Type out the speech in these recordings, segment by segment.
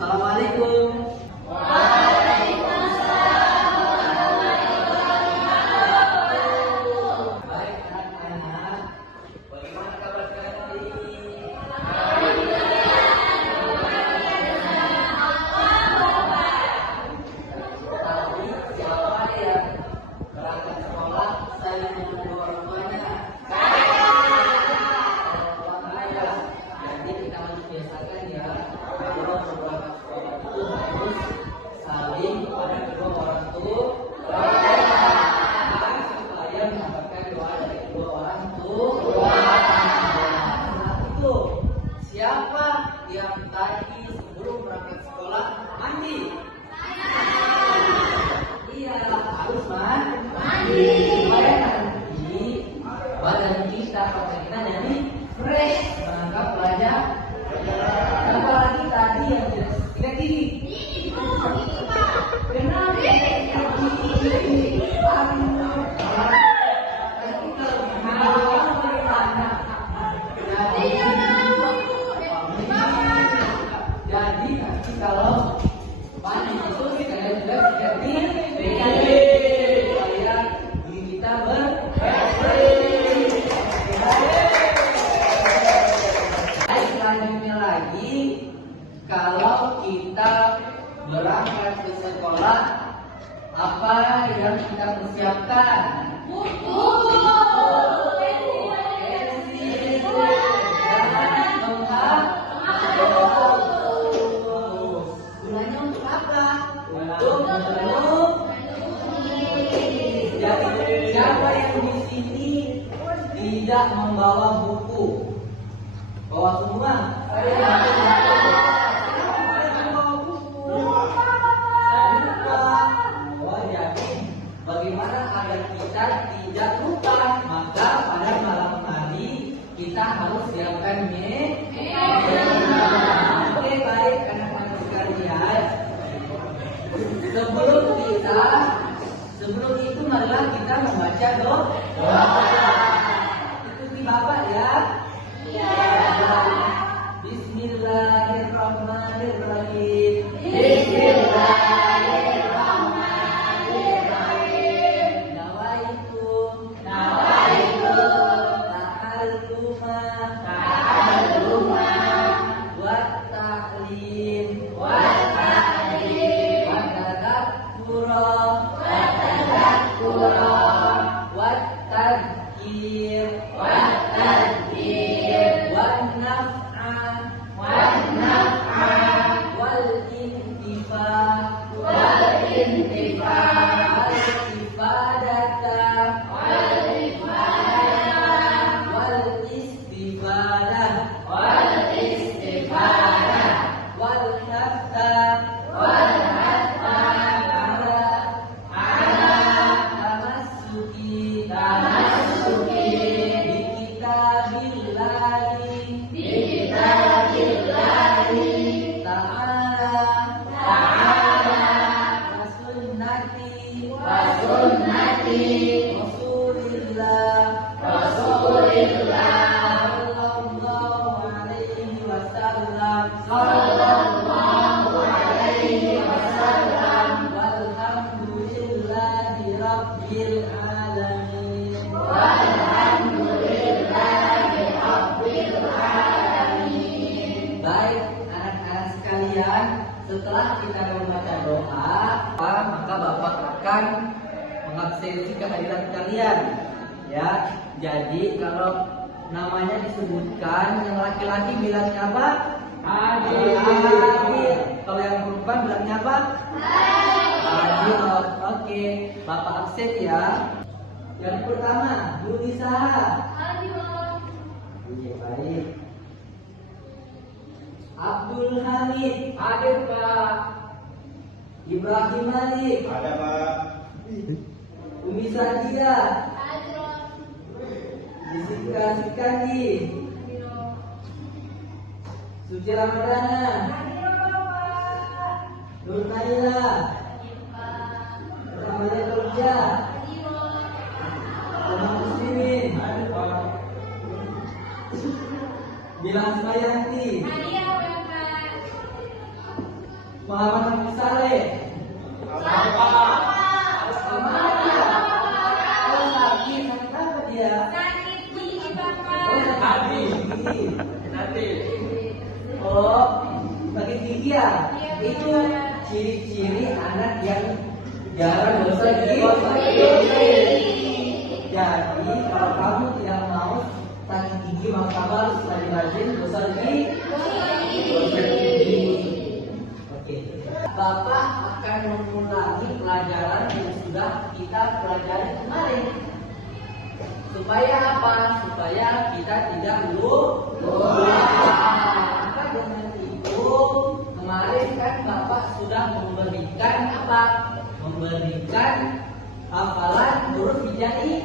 Assalamualaikum. Baik anak-anak, bagaimana kabar kalian hari ini? Tapi siapa yang berangkat sekolah saya menunggu orang tuanya? Orang ayah. Jadi kita harus biasakan ya, kalau mau berangkat sekolah itu harus saling pada kedua orang tua supaya mendapatkan doa dari kedua orang tua. Itu siapa yang tadi sebelum berangkat sekolah mandi? Iya, harus mandi supaya nanti badan kita jadi fresh berangkat belajar. Apalagi tadi yang tidak gini. Kenapa? Jadi nanti kalau mandi itu kalian juga seperti supaya diri kita bersih. Selanjutnya lagi, kalau kita berangkat ke sekolah, apa yang kita persiapkan? Buku, pensil, dan gunanya untuk apa? Untuk jadi siapa yang di sini tidak membawa buku? Bawa semua. Bagaimana agar kita tidak lupa? Maka pada malam hari kita harus siapkan Oke, baik anak-anak sekalian. Sebelum itu marilah kita membaca doa. Ikuti Bapak ya. Bismillahirrahmanirrahim. Bismillahirrahmanirrahim. Nawaitu ta'alluma wa ta'lim wa tadhakkura wa tadhkir wan naf'a wal intifa wal ifadata wal istifadah wal hatta ala tamassuki bi kitabillahi ta'ala wa sunnati rasulillah sallallahu alaihi wasallam walhamdulillahi rabbil alamin. Baik anak-anak sekalian, setelah kita membaca doa, maka Bapak akan mengabsensi kehadiran kalian. Ya, jadi kalau namanya disebutkan, yang laki-laki bilangnya apa? Adil. Kalau yang perempuan bilangnya apa? Adil. Oke, Bapak absen ya. Yang pertama, Budi Saha. Iya, baik. Abdul Hamid. Hadir, Pak. Ibrahim Malik. Ada, Pak. Umi Sadia. Jessica Sikandi. Suci Ramadana. Nur Naila. Ramadan Kerja. Teman Muslimin. Bilang Smayanti. Muhammad Hafiz Saleh. Kemana dia? Oh, sakit apa dia? Oh, sakit gigi. Oh, sakit gigi ya? Itu ciri-ciri anak yang jarang gosok gigi. Jadi kalau kamu tidak mau sakit gigi, maka kamu harus rajin gosok gigi. Oke. Bapak akan mengulangi pelajaran yang sudah kita pelajari kemarin. Supaya apa? Supaya kita tidak lupa. Maka dengan itu kemarin kan Bapak sudah memberikan apa? Memberikan hafalan huruf hijaiyah.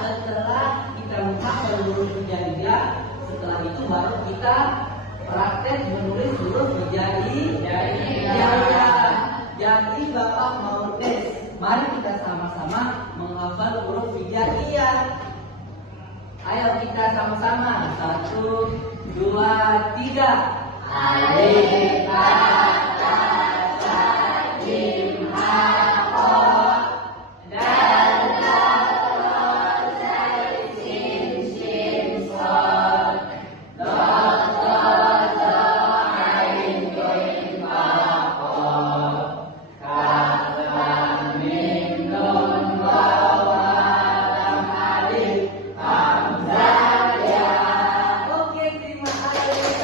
Setelah kita menghafal huruf hijaiyah, setelah itu baru kita praktek menulis huruf hijaiyah. Jadi Bapak mau tes, mari kita sama-sama menghafal huruf hijaiyah. Ayo kita sama-sama. 1, 2, 3. Alif, ba, ta, sa, jim, ha, ho, dal, dal, dal, zal, sin, shin, shod, dot, dot, dot, ain, ghain, fa, qaf, kaf, lam, mim, nun, waw, lam, alif, hamzah, ya. Oke, terima kasih.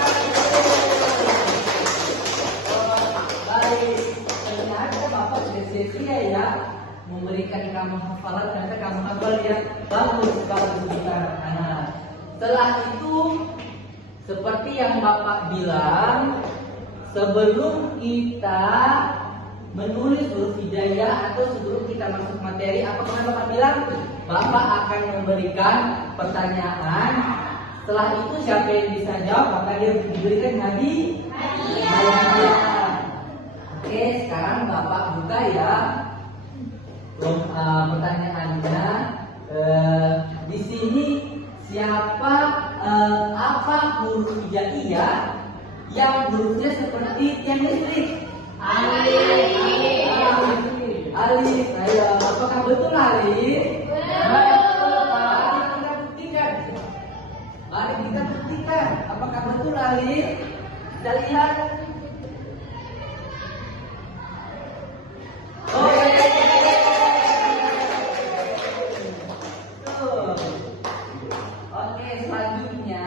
Baik, ternyata Bapak sudah setia ya memberikan kamu hafalan, ternyata kamu hafal ya. Bagus kita anak. Setelah itu seperti yang Bapak bilang, sebelum kita menulis huruf hijaiyah atau sebelum kita masuk materi, apa yang Bapak bilang? Bapak akan memberikan pertanyaan. Setelah itu siapa yang bisa jawab, maka dia diberikan hadiah. Oke, sekarang Bapak buka ya pertanyaannya. Di sini siapa apa huruf hijaiyah yang hurufnya seperti tiang listrik? Alif. Ayo, apakah betul Alif? Mari kita buktikan. Apakah betul Alif? Kita lihat. Oke, selanjutnya.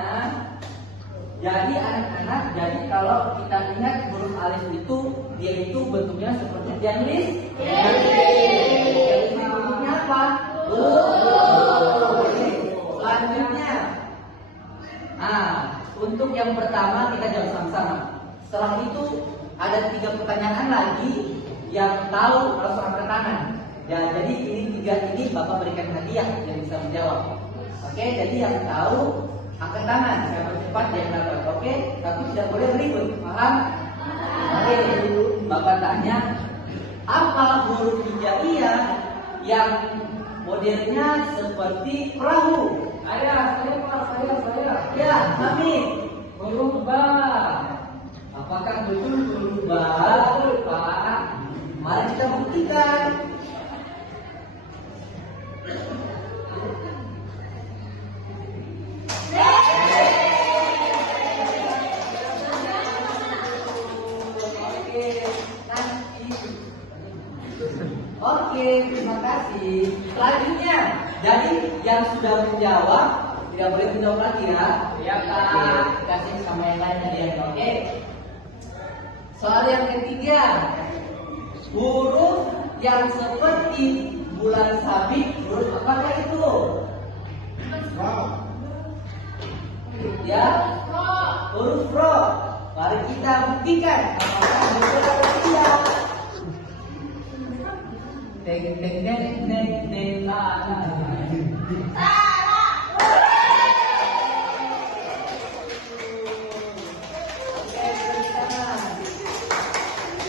Jadi anak-anak, jadi kalau kita ingat huruf alif itu, dia itu bentuknya seperti tiang listrik. Jadi bentuknya apa? Selanjutnya, untuk yang pertama kita jawab sama-sama. Setelah itu ada 3 pertanyaan lagi. Yang tahu langsung angkat tangan. Ya, jadi ini 3 ini Bapak berikan hadiah yang bisa menjawab. Oke, jadi yang tahu angkat tangan. Siapa cepat dia yang dapat. Oke, tapi tidak boleh ribut. Paham? Oke, Bapak tanya, apa huruf hijaiyah yang modelnya seperti perahu? Saya. Ya, Amin. Huruf ba. Apakah betul huruf ba? Betul, Pak. Mari kita buktikan. Oke, terima kasih. Selanjutnya, jadi yang sudah menjawab tidak boleh menjawab lagi ya. Ya Kak. Kasih sama yang lain dia. Oke. Soal yang ketiga, huruf yang seperti bulan sabit, huruf apakah itu? Ya, huruf ro. Mari kita buktikan apakah betul atau tidak.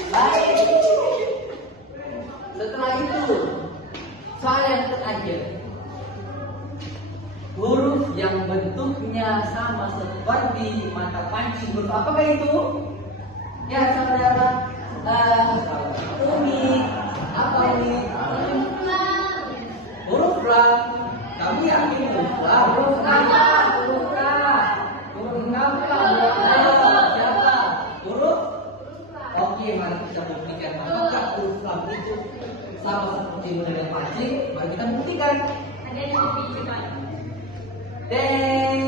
Baik. Setelah itu, soal yang terakhir, huruf yang bentuknya sama seperti mata pancing, huruf apakah itu? Ya, sama seperti model pancing, mari kita buktikan. Ada yang lebih cepat. Deng.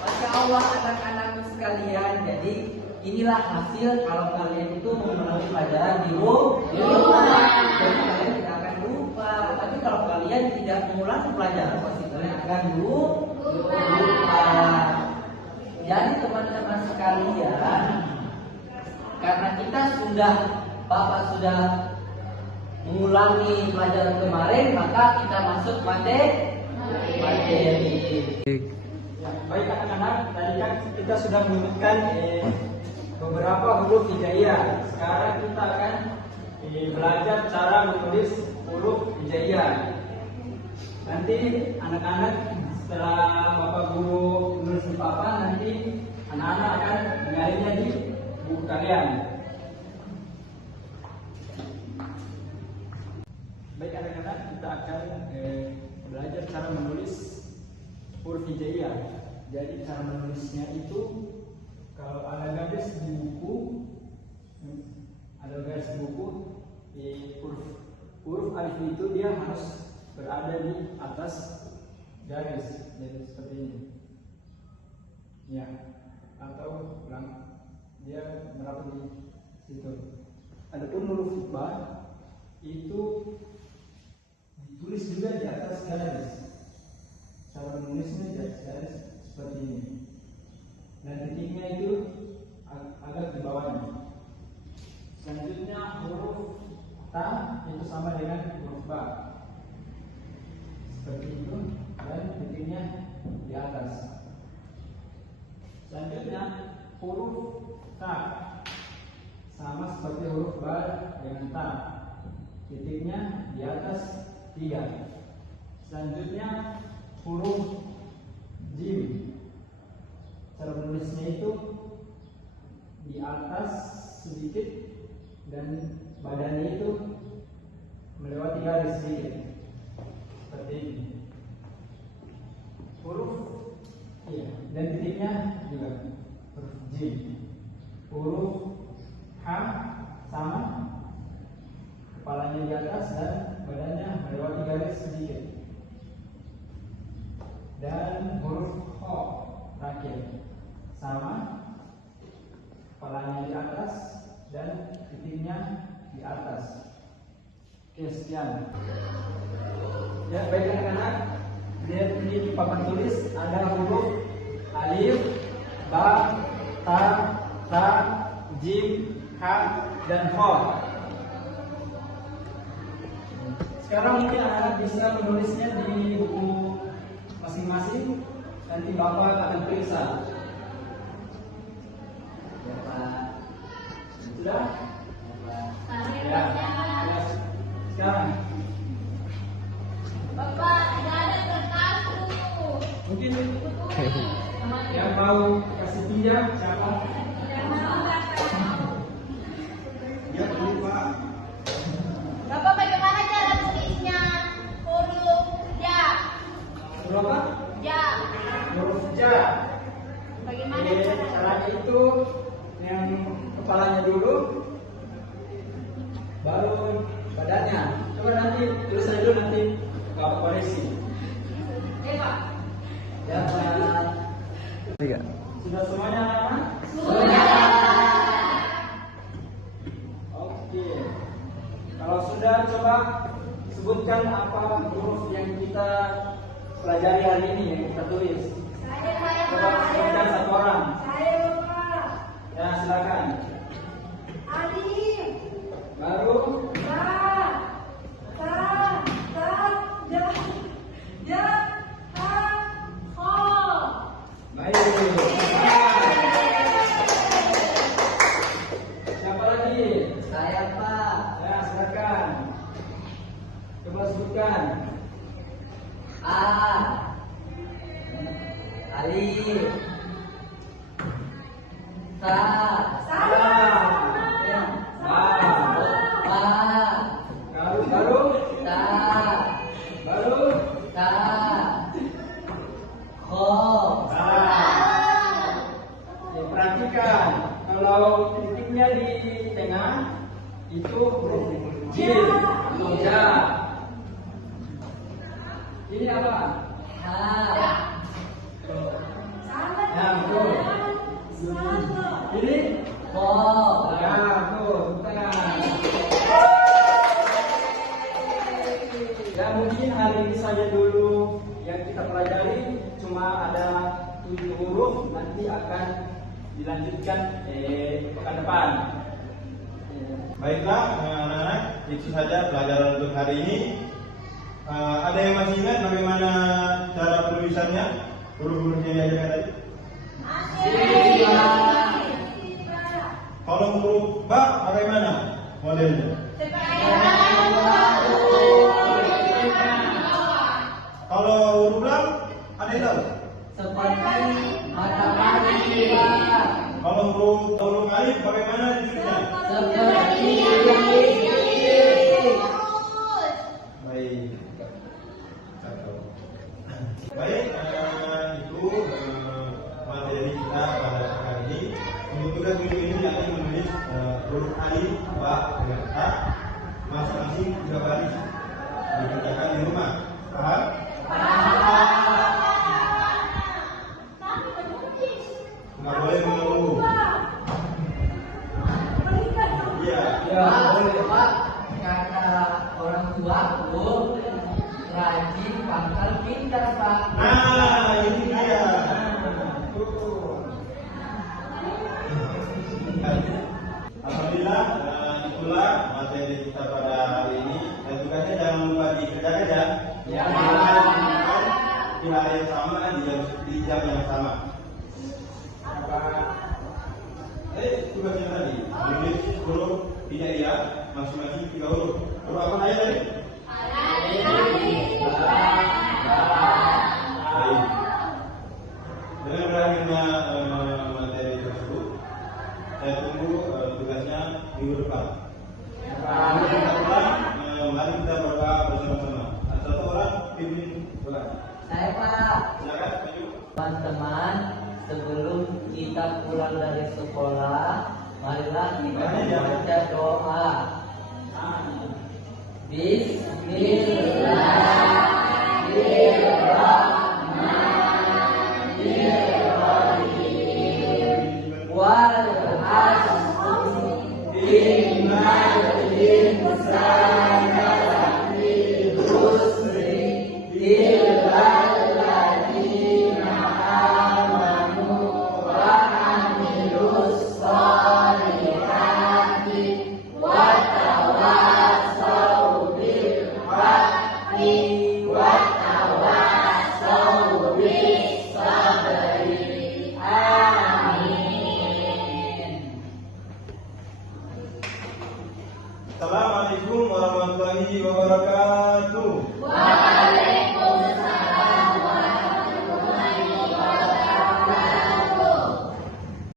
Masya Allah anak-anakku sekalian. Jadi inilah hasil kalau kalian itu mengulangi pelajaran di rumah. Jadi kalian tidak akan lupa. Tapi kalau kalian tidak mengulangi pelajaran pasti kalian akan lupa. Jadi teman-teman sekalian, karena kita Bapak sudah mengulangi pelajaran kemarin, maka kita masuk materi. Ya, baik anak-anak, tadi kan kita sudah menyebutkan beberapa huruf hijaiyah. Sekarang kita akan belajar cara menulis huruf hijaiyah. Nanti anak-anak setelah Bapak Guru menulis di papan, nanti anak-anak akan mengajarnya di buku kalian. Baik anak-anak, kita akan belajar cara menulis huruf hijaiyah. Jadi cara menulisnya itu kalau ada garis di buku, huruf alif itu dia harus berada di atas garis, jadi seperti ini. Ya, atau dia merapat di situ. Adapun huruf ba itu ditulis juga di atas garis. Cara menulisnya di atas garis seperti ini. Dan titiknya itu agak di bawahnya. Selanjutnya huruf ta itu sama dengan huruf ba. Seperti itu, dan titiknya di atas. Selanjutnya huruf ta sama seperti huruf ba dengan ta. Titiknya di atas 3. Selanjutnya huruf jim. Cara menulisnya itu di atas sedikit dan badannya itu melewati garis sedikit. Seperti ini. Huruf dan titiknya juga huruf jim. Huruf ha sama, kepalanya di atas dan badannya melewati garis sedikit. Dan huruf ho terakhir sama, kepalanya di atas dan titiknya di atas. Oke, sekian. Ya, baik anak-anak, lihat di papan tulis ada huruf alif, ba, ta, jim, ha, dan ho. Sekarang mungkin anak bisa menulisnya di buku masing-masing. Nanti Bapak akan periksa. Ya Pak. Sudah? Ya. Sekarang Bapak, tidak ada kertasku. mungkin yang mau kasih pinjam siapa? Ya, boleh Pak. Bapak, bagaimana cara tulisnya huruf ja? Huruf apa? Ja. Huruf ja. Bagaimana Caranya itu yang kepalanya dulu, baru badannya. Coba nanti tulis aja dulu, nanti Bapak koreksi. Pak. Ya Pak. Sudah semuanya anak-anak? Sudah. Oke. Kalau sudah, coba sebutkan apa huruf yang kita pelajari hari ini, yang kita tulis. Coba sebutkan satu orang. Saya Bapak. Ya, silakan. Alif. Baru Ba. Ta. Ja. Ja. Ha. Ho. baik. Siapa lagi? Saya Pak. Ya, silakan. Coba sebutkan. A. Alif. Ta. Salah. Ya. Ba. Ba. Baru. Ta. Baru. Ta. Kho. Salah. Ya, perhatikan. Kalau dengan itu huruf jil atau ja. Ini apa? Ha. Salah. Ya, betul. Salah. Ini Ko. ya, tuh, bukan. Ya mungkin hari ini saja dulu yang kita pelajari, cuma ada 7 huruf, nanti akan dilanjutkan pekan depan. Baiklah anak-anak, itu saja pelajaran untuk hari ini. Ada yang masih ingat bagaimana cara penulisannya? Huruf-hurufnya yang diajarkan tadi? Kalau huruf ba bagaimana modelnya? Kalau huruf lam ada yang tahu? Seperti matahari. Kalau huruf alif bagaimana ditulisnya? Seperti Baik. Baik, itu materi kita pada hari ini. Untuk tugas minggu ini nanti menulis huruf alif, ba, dengan a, masing-masing 3 baris. Dikerjakan di rumah. Paham? Nggak boleh mengeluh. Iya. Ya, boleh Pak, kata orang tua aku rajin pangkal pintar Pak. Nah, ini dia. Alhamdulillah, itulah materi kita pada hari ini. Dan tugasnya jangan lupa dikerjakan ya. Ya. Di hari yang sama, di jam yang sama. Tugasnya tadi menulis huruf hijaiyah masing-masing 3 huruf. Huruf apa aja tadi? Baik. Dengan berakhirnya materi tersebut, saya tunggu tugasnya minggu depan. Kita ulang, mari kita berdoa bersama-sama. Ada 1 orang pimpin doa. Saya Pak. Silakan maju. Teman-teman, sebelum kita pulang dari sekolah, marilah kita membaca doa. Bismillahirrahmanirrahim. Wal asri innal insana lafi khusri illa alladzina amanu wa amilus solihati wa tawassaw bil haqqi wa tawassaw bis sabri. Amin. Assalamualaikum warahmatullahi wabarakatuh. Waalaikumsalam.